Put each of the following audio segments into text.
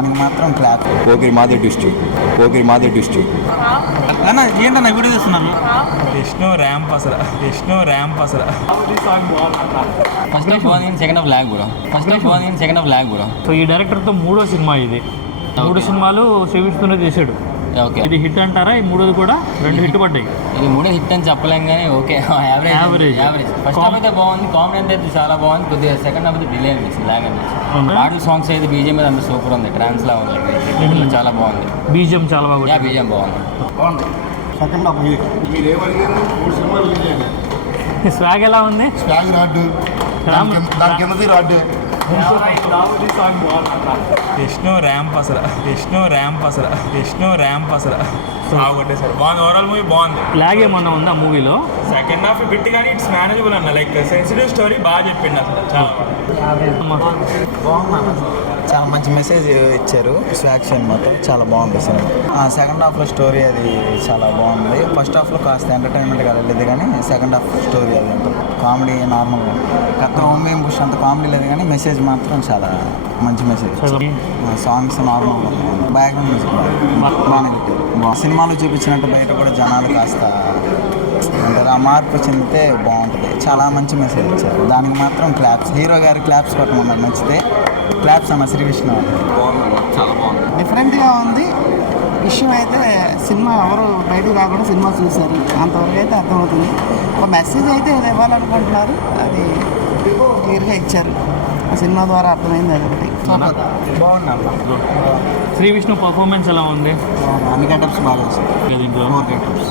దానికి మాత్రం క్లాప్. పోకిరి మాదే డిస్ట్రిక్ట్ అన్న ఏంటన్నా వీడియో తీస్తున్నాను. విష్ణు ర్యాంప్ అసలు ఫస్ట్ హాఫ్ బాగుంది, second half lag bro. So ఈ డైరెక్టర్తో మూడో సినిమా ఇది. 3 సినిమాలు శ్రీ విష్ణునే చేశాడు. ఓకే, ఇది హిట్ అంటారా? ఈ మూడోది కూడా 2 హిట్ పడ్డాయి. ఇది 3 హిట్ అని చెప్పలేం కానీ ఓకే, యావరేజ్. ఫస్ట్ హాఫ్ అయితే బాగుంది, కామెడీ అయితే చాలా బాగుంది. కొద్దిగా సెకండ్ హాఫ్ అయితే డిలే అనిపిస్తుంది, ల్యాగ్ అనిపిస్తుంది. పాటలు సాంగ్స్ అయితే బీజిఎం మీద అంత సూపర్ ఉంది, ట్రాన్స్ లా ఉంది, చాలా బాగుంది. బీజిఎం చాలా బాగుంది. బీజిఎం బాగుంది. సెకండ్ హాఫ్ స్వాగ్ ఎలా ఉంది? స్వాగ్ రాడ్డు, దాని కిందది రాడ్డు. విష్ణు ర్యాంప్ అసలు కొట్టేశారు. బాగుంది, ఓవరాల్ మూవీ బాగుంది. లాగ్ ఏమన్నా ఉందా మూవీలో? సెకండ్ హాఫ్ బిట్ కానీ ఇట్స్ మేనేజబుల్ అన్న, లైక్ సెన్సిటివ్ స్టోరీ బాగా చెప్పిండు అసలు. చాలా మంచి మెసేజ్ ఇచ్చారు. యాక్షన్ మొత్తం చాలా బాగుంది సినిమా. సెకండ్ హాఫ్లో స్టోరీ అది చాలా బాగుంది. ఫస్ట్ హాఫ్లో కాస్త ఎంటర్టైన్మెంట్గా వెళ్ళేది కానీ సెకండ్ హాఫ్ స్టోరీ అది ఉంటుంది. కామెడీ నార్మల్గా కొత్త ఓమేం బుష్ అంత కామెడీ లేదు కానీ మెసేజ్ మాత్రం చాలా మంచి మెసేజ్. సాంగ్స్ నార్మల్గా, బ్యాక్గ్రౌండ్ మ్యూజిక్ బాగానే పెట్టారు. సినిమాలో చూపించినట్టు బయట కూడా జనాలు కాస్త అంటారు, ఆ మార్పు చెందితే బాగుంటుంది. చాలా మంచి మెసేజ్ ఇచ్చారు. దానికి మాత్రం క్లాప్స్. హీరో గారి క్లాప్స్ కొట్టమన్నారు, నచ్చితే క్లాప్స్ అన్న శ్రీ విష్ణు. చాలా బాగుంది, డిఫరెంట్గా ఉంది. విషయం అయితే సినిమా ఎవరు బయటకు రాకుండా సినిమా చూశారు, అంతవరకు అయితే అర్థమవుతుంది. ఒక మెసేజ్ అయితే ఏదో ఇవ్వాలనుకుంటున్నారు, అది క్లియర్గా ఇచ్చారు. ఆ సినిమా ద్వారా అర్థమైంది అది ఒకటి. బాగుంది. శ్రీ విష్ణు పర్ఫార్మెన్స్ ఎలా ఉంది? అన్ని గెటప్స్ బాగా వచ్చాయి. దీంట్లో 4 గెటప్స్.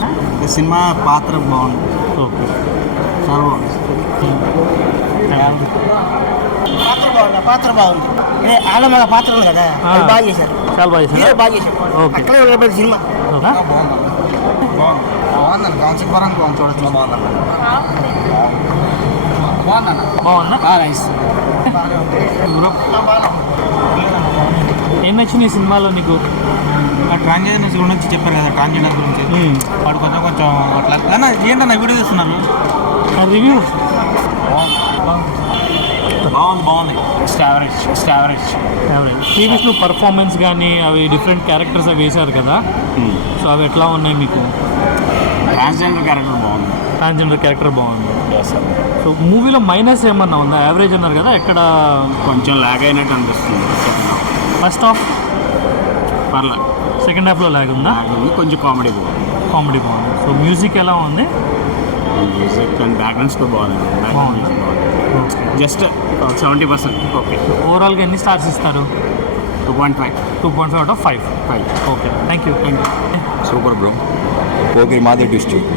సినిమా పాత్ర బాగుంది, ఓకే, చాలా బాగుంది. పాత్ర బాగుంది. ఆలమల పాత్ర ఉంది కదా, అది బాగా చేశారు. చాలా బాగా చేశారు. బాగా చేశారు. ఓకే, అట్లే ఉండబోయే సినిమా. బాగుందండి. కాన్సెప్ట్ పరంగా బాగుంది, చూడొచ్చు. బాగుందా? నైస్. ఏం నచ్చింది ఈ సినిమాలో నీకు? ఆ ట్రాన్స్జెండర్స్ గురించి చెప్పారు కదా, ట్రాన్స్జెండర్ గురించి వాడు కొంచెం అట్లా. అన్న ఏంటన్నా వీడియో తీస్తున్నాను. రివ్యూ బాగుంది. యావరేజ్. శ్రీ విష్ణు పర్ఫార్మెన్స్ కానీ అవి డిఫరెంట్ క్యారెక్టర్స్ అవి వేశారు కదా, సో అవి ఎట్లా ఉన్నాయి మీకు? ట్రాన్స్జెండర్ క్యారెక్టర్ బాగుంది. సో మూవీలో మైనస్ ఏమన్నా ఉందా? యావరేజ్ అన్నారు కదా, ఎక్కడ కొంచెం లాగ్ అయినట్టు అనిపిస్తుంది. ఫస్ట్ హాఫ్ పర్లేదు, సెకండ్ హాఫ్లో లాగ్ ఉందా? కొంచెం కామెడీ బాగుంది. సో మ్యూజిక్ ఎలా ఉంది? మ్యూజిక్ అండ్ బ్యాక్గ్రౌండ్ స్కోర్ బాగుంది. జస్ట్ 70%. ఓకే. ఓవరాల్గా ఎన్ని స్టార్స్ ఇస్తారు? 2.5 out of 5. Okay, thank you. Super bro. Pokiri మాదే డిస్ట్రిక్ట్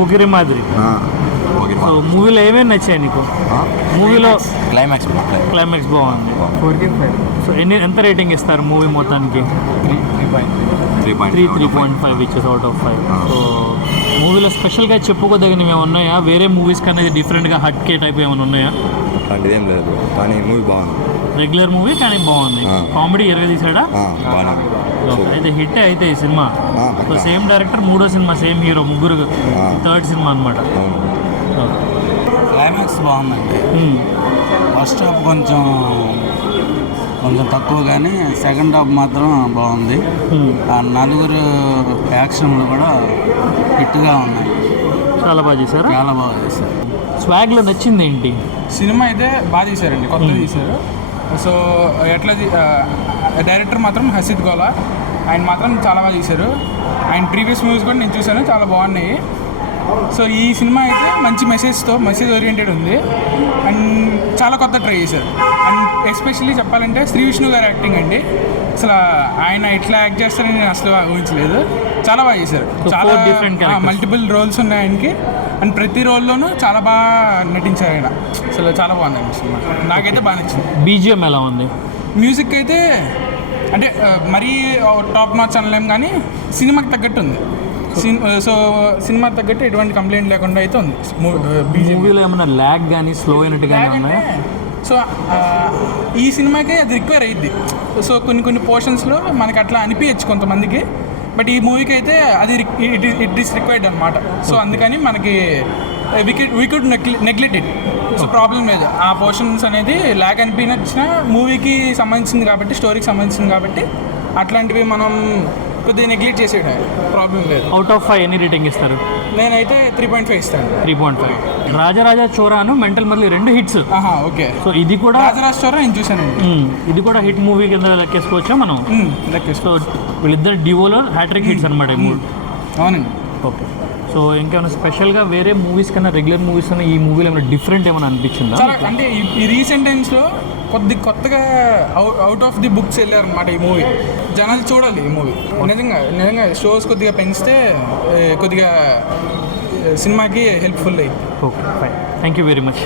ఊగిరి మాదిరి. సో మూవీలో ఏమేమి నచ్చాయి నీకు? మూవీలో క్లైమాక్స్ బాగుంది. 4.5. సో ఎంత రేటింగ్ ఇస్తారు మూవీ మొత్తానికి? 3.5 ఇచ్చేసి అవుట్ ఆఫ్ 5. సో మూవీలో స్పెషల్గా చెప్పుకోదగినవి ఏమైనా ఉన్నాయా? వేరే మూవీస్ కనేది డిఫరెంట్గా హట్కే టైప్ ఏమైనా ఉన్నాయా? అట్లాంటిది ఏం లేదు బ్రో, కానీ మూవీ బాగుంది. రెగ్యులర్ మూవీ కానీ బాగుంది. కామెడీ ఎరగ తీసాడా? అయితే హిట్ అయితే ఈ సినిమా. సో సేమ్ డైరెక్టర్, మూడో సినిమా సేమ్ హీరో, ముగ్గురు థర్డ్ సినిమా అనమాట. క్లైమాక్స్ బాగుందండి. ఫస్ట్ హాఫ్ కొంచెం తక్కువ కానీ సెకండ్ హాఫ్ మాత్రం బాగుంది. ఆ నలుగురు యాక్షన్లు కూడా హిట్గా ఉన్నాయి. చాలా బాగా చేశారు. స్వాగ్లో నచ్చింది ఏంటి? సినిమా అయితే బాగా తీశారండి, కొత్తగా తీశారు. సో ఎట్లా డైరెక్టర్ మాత్రం హసీద్ గోలా, ఆయన మాత్రం చాలా బాగా తీశారు. ఆయన ప్రీవియస్ మూవీస్ కూడా నేను చూశాను, చాలా బాగున్నాయి. సో ఈ సినిమా అయితే మంచి మెసేజ్ ఓరియంటెడ్ ఉంది అండ్ చాలా కొత్త ట్రై చేశారు. అండ్ ఎస్పెషల్లీ చెప్పాలంటే శ్రీ విష్ణు గారి యాక్టింగ్ అండి, అసలు ఆయన ఇట్లా యాక్ట్ చేస్తారని నేను అసలు ఊహించలేదు. చాలా బాగా చేశారు. చాలా మల్టిపుల్ రోల్స్ ఉన్నాయి ఆయనకి అండ్ ప్రతి రోల్లోనూ చాలా బాగా నటించారు ఆయన. అసలు చాలా బాగుందండి సినిమా, నాకైతే బాగా నచ్చింది. బీజిఎం ఎలా ఉంది? మ్యూజిక్ అయితే అంటే మరీ టాప్ నాచ్ అనలేం కానీ సినిమాకి తగ్గట్టు ఉంది. సో సినిమా తగ్గట్టు ఎటువంటి కంప్లైంట్ లేకుండా అయితే ఉంది. మూవీలో ఏమైనా ల్యాగ్ కానీ స్లో అయినట్టు కానీ ఉన్నాయా? సో ఈ సినిమాకి అది రిక్వైర్ అయ్యిద్ది. సో కొన్ని పోర్షన్స్లో మనకి అట్లా అనిపించచ్చు కొంతమందికి, బట్ ఈ మూవీకి అయితే అది ఇట్ ఈస్ రిక్వైర్డ్ అనమాట. సో అందుకని మనకి we could neglect it. So problem లేదు. ఆ పోర్షన్స్ అనేది ల్యాక్ అనిపించిన మూవీకి సంబంధించింది కాబట్టి, స్టోరీకి సంబంధించింది కాబట్టి అట్లాంటివి మనం కొద్దిగా నెగ్లెక్ట్ చేసేయడం ప్రాబ్లం లేదు. అవుట్ ఆఫ్ 5 ఎన్ని రేటింగ్ ఇస్తారు? నేనైతే 3.5 ఇస్తాను. 3.5. రాజరాజా చోరాను మెంటల్ మళ్ళీ 2 హిట్స్. ఓకే. సో ఇది కూడా రాజరాజ నేను చూసానండి. ఇది కూడా హిట్ మూవీ కింద లెక్కేసుకోవచ్చా మనం? లెక్కేసుకో. సో వీళ్ళిద్దరు డివోలో హ్యాట్రిక్ హిట్స్ అనమాట ఈ 3. అవునండి. ఓకే. సో ఇంకేమైనా స్పెషల్గా వేరే మూవీస్ కన్నా, రెగ్యులర్ మూవీస్ కన్నా ఈ మూవీలో ఏమైనా డిఫరెంట్ ఏమైనా అనిపించిందా? చాలా అంటే ఈ రీసెంట్ టైమ్స్లో కొత్తగా అవుట్ ఆఫ్ ది బుక్స్ వెళ్ళారనమాట ఈ మూవీ. జనాలు చూడాలి ఈ మూవీ. నిజంగా షోస్ కొద్దిగా పెంచితే కొద్దిగా సినిమాకి హెల్ప్ఫుల్ అయ్యింది. Okay, fine. Thank you very much.